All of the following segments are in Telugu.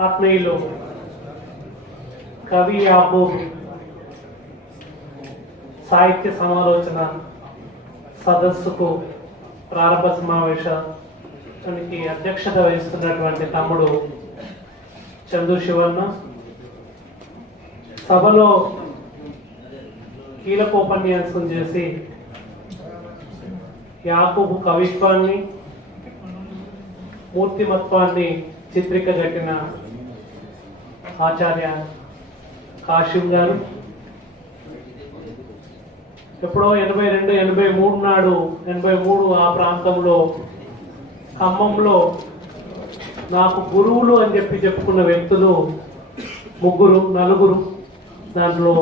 ఆత్మీయులు కవి యాబూబ్ సాహిత్య సమాలోచన సదస్సుకు ప్రారంభ సమావేశానికి అధ్యక్షత వహిస్తున్నటువంటి తమ్ముడు చందు శివన్న. సభలో కీలక ఉపన్యాసం చేసి యాకూబు కవిత్వాన్ని మూర్తిమత్వాన్ని చిత్రికగట్టిన ఆచార్య కాశిం గారు. ఎప్పుడో ఎనభై రెండు ఎనభై మూడు నాడు ఎనభై మూడు ఆ ప్రాంతంలో ఖమ్మంలో నాకు గురువులు అని చెప్పి చెప్పుకున్న వ్యక్తులు ముగ్గురు నలుగురు. దాంట్లో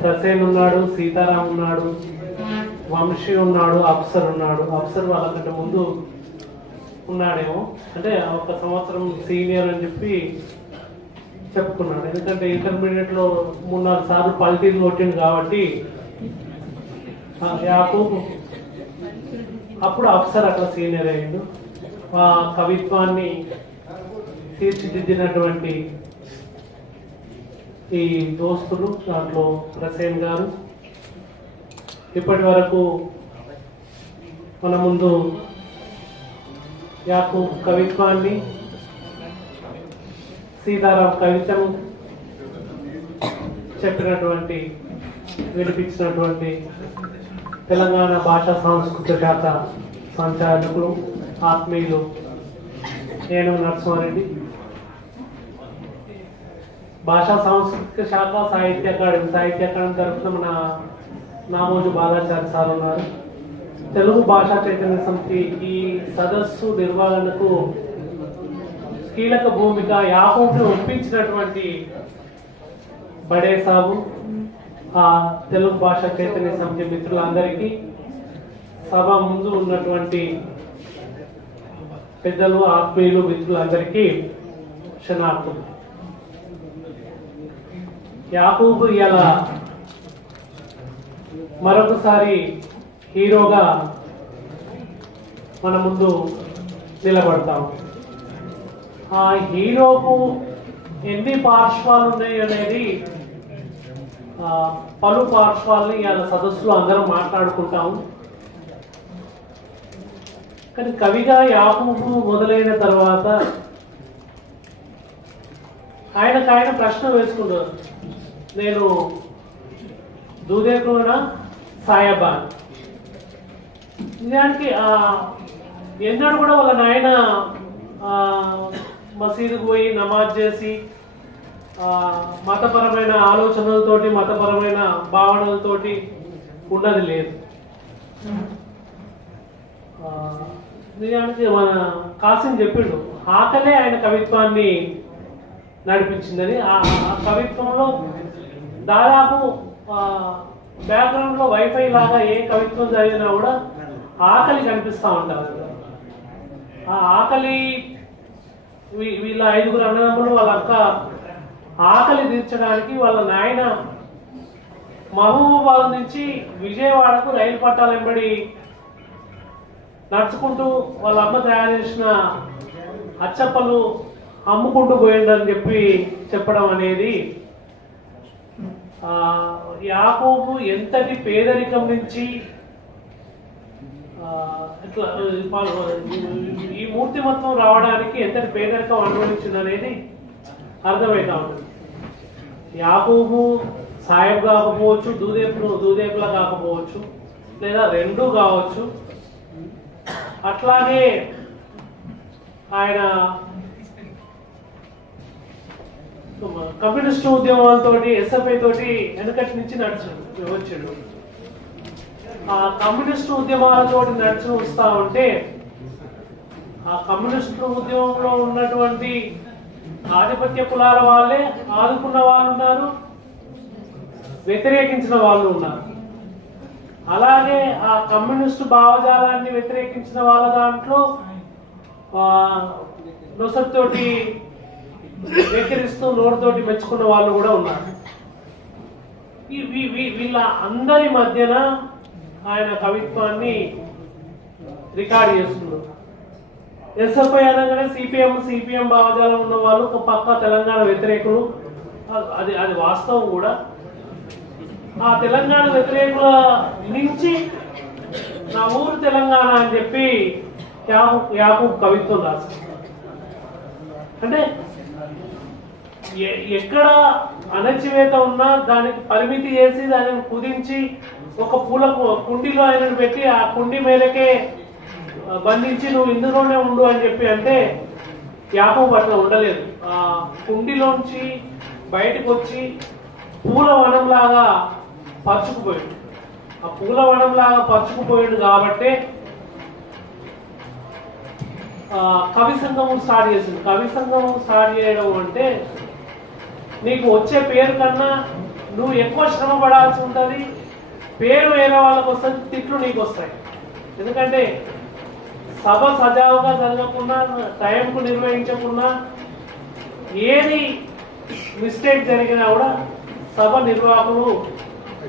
ప్రసేన్ ఉన్నాడు సీతారాం ఉన్నాడు వంశీ ఉన్నాడు అప్సర్ ఉన్నాడు. అప్సర్ వాళ్ళకంటే ముందు ఉన్నాడేమో. అంటే ఒక సంవత్సరం సీనియర్ అని చెప్పి చెప్పుకున్నాడు. ఎందుకంటే ఇంటర్మీడియట్లో మూడు నాలుగు సార్లు పల్టీలు కొట్టింది కాబట్టి ఆ యాకూబ్ అప్పుడు అఫ్సర్ అట్లా సీనియర్ అయ్యాడు. ఆ కవిత్వాన్ని తీర్చిదిద్దినటువంటి ఈ దోస్తులు దాంట్లో ప్రసేన్ గారు. ఇప్పటి వరకు మన ముందు యాకూబ్ కవిత్వాన్ని సీతారాం కవితను చెప్పినటువంటి వినిపించినటువంటి తెలంగాణ భాషా సాంస్కృతిక శాఖ సంచాలకులు ఆత్మీయులు నేను నరసింహారెడ్డి. భాషా సాంస్కృతిక శాఖ సాహిత్య అకాడమీ సాహిత్య అకాడమీ తరఫున మన నామోజు బాలాచారి సార్ ఉన్నారు. తెలుగు భాషా చైతన్య సమితి ఈ సదస్సు నిర్వహణకు కీలక భూమిక యాహూని ఒప్పించినటువంటి బడే సాబు ఆ తెలుగు భాషా చైతన్య సమితి మిత్రులందరికీ సభ ముందు ఉన్నటువంటి పెద్దలు ఆత్మీయులు మిత్రులందరికీ క్షణార్థులు యాకూబు ఇలా మరొకసారి హీరోగా మన ముందు నిలబడతాం. ఆ హీరోకు ఎన్ని పార్శ్వాలు ఉన్నాయి అనేది పలు పార్శ్వాలని ఇవాళ సదస్సులో అందరం మాట్లాడుకుంటాము కానీ కవిగా యాపూపు మొదలైన తర్వాత ఆయనకు ఆయన ప్రశ్న వేసుకున్నారు నేను దూదేకునా సాయబాన్. నిజానికి ఆ, ఎన్నడూ కూడా వాళ్ళ నాయన మసీదుకు పోయి నమాజ్ చేసి మతపరమైన ఆలోచనలతోటి మతపరమైన భావనలతోటి ఉన్నది లేదు. నిజానికి మన కాసిం చెప్పిండు ఆకలే ఆయన కవిత్వాన్ని నడిపించిందని. ఆ ఆ కవిత్వంలో దాదాపు బ్యాక్గ్రౌండ్లో వైఫై లాగా ఏ కవిత్వం చదివినా కూడా ఆకలి కనిపిస్తూ ఉంటారు ఆ ఆకలి వీ- వీళ్ళ ఐదుగురు అన్నదమ్ములు వాళ్ళ అక్క ఆకలి తీర్చడానికి వాళ్ళ నాయన మహబూబాబాద్ నుంచి విజయవాడకు రైలు పట్టాల వెంబడి నడుచుకుంటూ వాళ్ళ అమ్మ తయారు చేసిన అచ్చప్పలు అమ్ముకుంటూ పోయిండని చెప్పి చెప్పడం అనేది యాకోబు ఎంతటి పేదరికం నుంచి ఇట్లా ఈ మూర్తి మొత్తం మూర్తిమత్వం రావడానికి ఎంతటి పేదరికం అనుభవించింది అనేది అర్థమవుతా ఉంటుంది యాకూబు సాయబ్ కాకపోవచ్చు దూదేపులు దూదేపుల కాకపోవచ్చు లేదా రెండు కావచ్చు. అట్లాగే ఆయన కమ్యూనిస్ట్ ఉద్యమాలతోటి ఎస్ఎఫ్ఐ తోటి వెనకటి నుంచి నడిచాడు వచ్చాడు. ఆ కమ్యూనిస్ట్ ఉద్యమాలతో నడిచి వస్తా ఉంటే ఆ కమ్యూనిస్ట్ ఉద్యమంలో ఉన్నటువంటి ఆధిపత్య కులాల వాళ్ళే ఆదుకున్న వాళ్ళు ఉన్నారు వ్యతిరేకించిన వాళ్ళు ఉన్నారు. అలాగే ఆ కమ్యూనిస్టు భావజాలాన్ని వ్యతిరేకించిన వాళ్ళ దాంట్లో నొసతోటి నొసటితోటి వెక్కిరిస్తూ నోటితోటి మెచ్చుకున్న వాళ్ళు కూడా ఉన్నారు. వీ- వీళ్ళ అందరి మధ్యన ఆయన కవిత్వాన్ని రికార్డ్ చేస్తున్నారు. ఎస్ఎఫ్ఐ అనగానే సిపిఎం సిపిఎం భావజాలం ఉన్న వాళ్ళు ఒక పక్క తెలంగాణ వ్యతిరేకులు అది అది వాస్తవం కూడా. ఆ తెలంగాణ వ్యతిరేకుల నుంచి నా ఊరు తెలంగాణ అని చెప్పి యాపు యాపు కవిత్వం రాసి అంటే ఎ- ఎక్కడ అణచివేత ఉన్నా దానికి పరిమితి చేసి దానిని కుదించి ఒక పూల కుండీలో ఆయనను పెట్టి ఆ కుండి మేరకే బంధించి నువ్వు ఇందులోనే ఉండు అని చెప్పి అంటే యాపం అట్లా ఉండలేదు. ఆ కుండిలోంచి బయటకు వచ్చి పూల వనంలాగా పరుచుకుపోయాడు. ఆ పూల వనంలాగా పరుచుకుపోయాడు కాబట్టే కవి సంగమం స్టార్ట్ చేసింది కవి సంగమం స్టార్ట్ చేయడం అంటే నీకు వచ్చే పేరు కన్నా నువ్వు ఎక్కువ శ్రమ పడాల్సి ఉంటుంది. పేరు వేరే వాళ్ళకి వస్తుంది తిట్లు నీకు వస్తాయి. ఎందుకంటే సభ సజావుగా జరగకుండా టైంకు నిర్వహించకుండా ఏది మిస్టేక్ జరిగినా కూడా సభ నిర్వాహకులు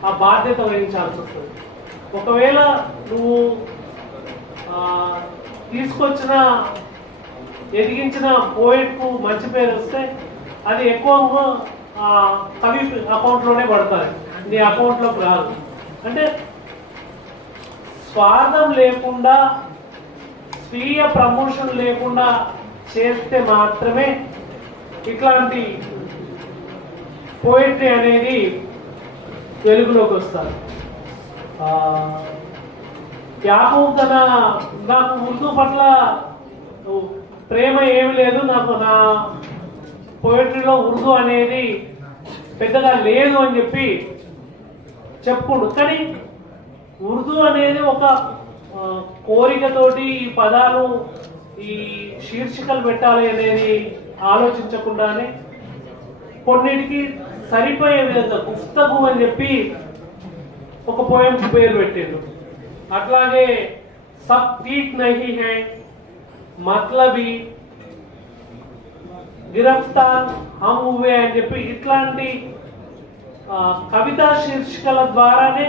ఆ బాధ్యత వహించాల్సి వస్తుంది. ఒకవేళ నువ్వు తీసుకొచ్చిన ఎదిగించిన పోయిట్కు మంచి పేరు వస్తే అది ఎక్కువ కవి అకౌంట్లోనే పడుతుంది నీ అకౌంట్లోకి రాదు. అంటే స్వార్థం లేకుండా స్వీయ ప్రమోషన్ లేకుండా చేస్తే మాత్రమే ఇట్లాంటి పోయిట్రీ అనేది వెలుగులోకి వస్తారు ఆ, తన నాకు ఉర్దూ పట్ల ప్రేమ ఏమి లేదు. నాకు నా పోయిటరీలో ఉర్దూ అనేది పెద్దగా లేదు అని చెప్పి చెప్పుడు కానీ ఉర్దూ అనేది ఒక కోరికతోటి ఈ పదాలు ఈ శీర్షికలు పెట్టాలి అనేది ఆలోచించకుండానే కొన్నిటికి సరిపోయే విధంగా పుస్తకం అని చెప్పి ఒక పోయం పేరు పెట్టిండు అట్లాగే సబ్ టీక్ నహి హై మత్లబీ గిరఫ్తార్ హమ్ ఉవే అని చెప్పి ఇట్లాంటి కవితా శీర్షికల ద్వారానే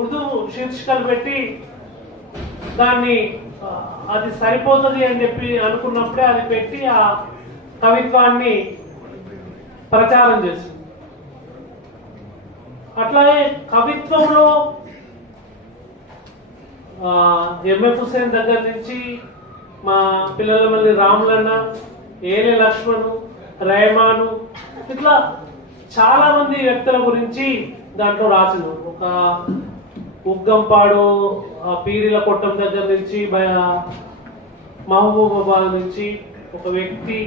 ఉర్దూ శీర్షికలు పెట్టి దాన్ని అది సరిపోతుంది అని చెప్పి అనుకున్నప్పుడే అది పెట్టి ఆ కవిత్వాన్ని ప్రచారం చేసింది. అట్లాగే కవిత్వంలో ఎంఎఫ్ హుసేన్ దగ్గర నుంచి మా పిల్లల మళ్ళీ రాములన్న ఏలే లక్ష్మణు రైమాను ఇట్లా చాలా మంది వ్యక్తుల గురించి దాంట్లో రాసిండు. ఒక ఉగ్గంపాడు పీరిల కొట్టం దగ్గర నుంచి మహబూబాబాద్ నుంచి ఒక వ్యక్తి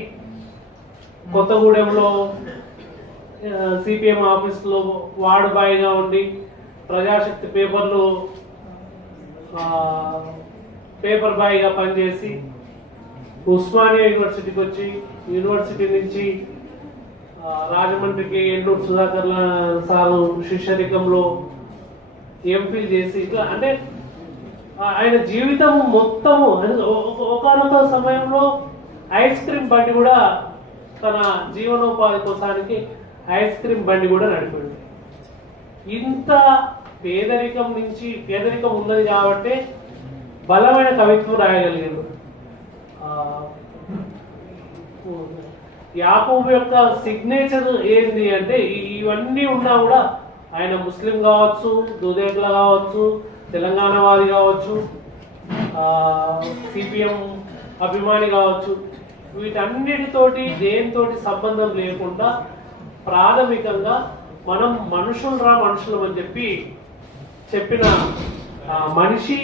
కొత్తగూడెంలో సిపిఎం ఆఫీస్లో వార్డు బాయ్గా ఉండి ప్రజాశక్తి పేపర్లు పేపర్ బాయ్గా పనిచేసి ఉస్మానియా యూనివర్సిటీకి వచ్చి యూనివర్సిటీ నుంచి రాజమండ్రికి ఎండూరు సుధాకర్ సారు శిష్యరికంలో ఎంపీ చేసి ఇట్లా అంటే ఆయన జీవితం మొత్తము ఒకనొక సమయంలో ఐస్ క్రీమ్ బండి కూడా తన జీవనోపాధి కోసానికి ఐస్ క్రీమ్ బండి కూడా నడిపింది ఇంత పేదరికం నుంచి పేదరికం ఉన్నది కాబట్టి బలమైన కవిత్వం రాయగలిగారు యాకూబ్ యొక్క సిగ్నేచర్ ఏంది అంటే ఇవన్నీ ఉన్నా కూడా ఆయన ముస్లిం కావచ్చు దుదేకుల కావచ్చు తెలంగాణ వాది కావచ్చు సిపిఎం అభిమాని కావచ్చు వీటన్నిటితోటి దేనితోటి సంబంధం లేకుండా ప్రాథమికంగా మనం మనుషులరా మనుషులం అని చెప్పి చెప్పిన మనిషి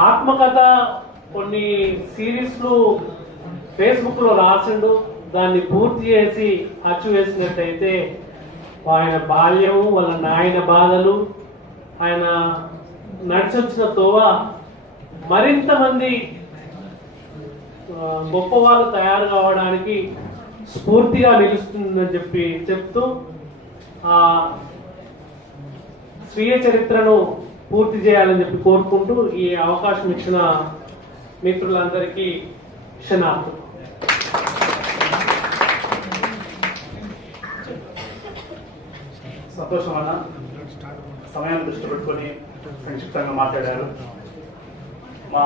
ఆత్మకథ కొన్ని సిరీస్లు ఫేస్బుక్లో రాసిండు దాన్ని పూర్తి చేసి అచ్చు వేసినట్టయితే ఆయన బాల్యం వాళ్ళ నాయన బాధలు ఆయన నడిచొచ్చిన తోవ మరింత మంది గొప్ప వాళ్ళు తయారు కావడానికి స్ఫూర్తిగా నిలుస్తుందని చెప్పి చెప్తూ ఆ స్వీయ చరిత్రను పూర్తి చేయాలని చెప్పి కోరుకుంటూ ఈ అవకాశం ఇచ్చిన మిత్రులందరికీ క్షణార్థం సంతోషం అన్న. సమయాన్ని దృష్టి పెట్టుకొని సంక్షిప్తంగా మాట్లాడారు. మా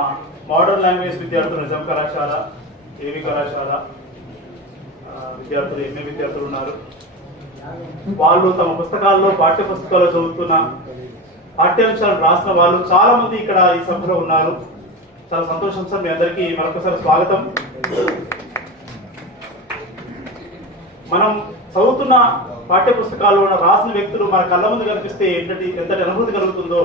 మోడర్న్ లాంగ్వేజ్ విద్యార్థులు నిజాం కళాశాల ఏవి కళాశాల విద్యార్థులు ఎంఏ విద్యార్థులు ఉన్నారు? వాళ్ళు తమ పుస్తకాల్లో పాఠ్య పుస్తకాలు చదువుతున్న పాఠ్యాంశాలు రాసిన వాళ్ళు చాలా మంది ఇక్కడ ఈ సభలో ఉన్నారు. చాలా సంతోషం సార్. మీ అందరికీ మరొకసారి స్వాగతం. మనం చదువుతున్న పాఠ్య పుస్తకాల్లో రాసిన వ్యక్తులు మన కళ్ళ ముందు కనిపిస్తే ఎంతటి ఎంతటి అనుభూతి కలుగుతుందో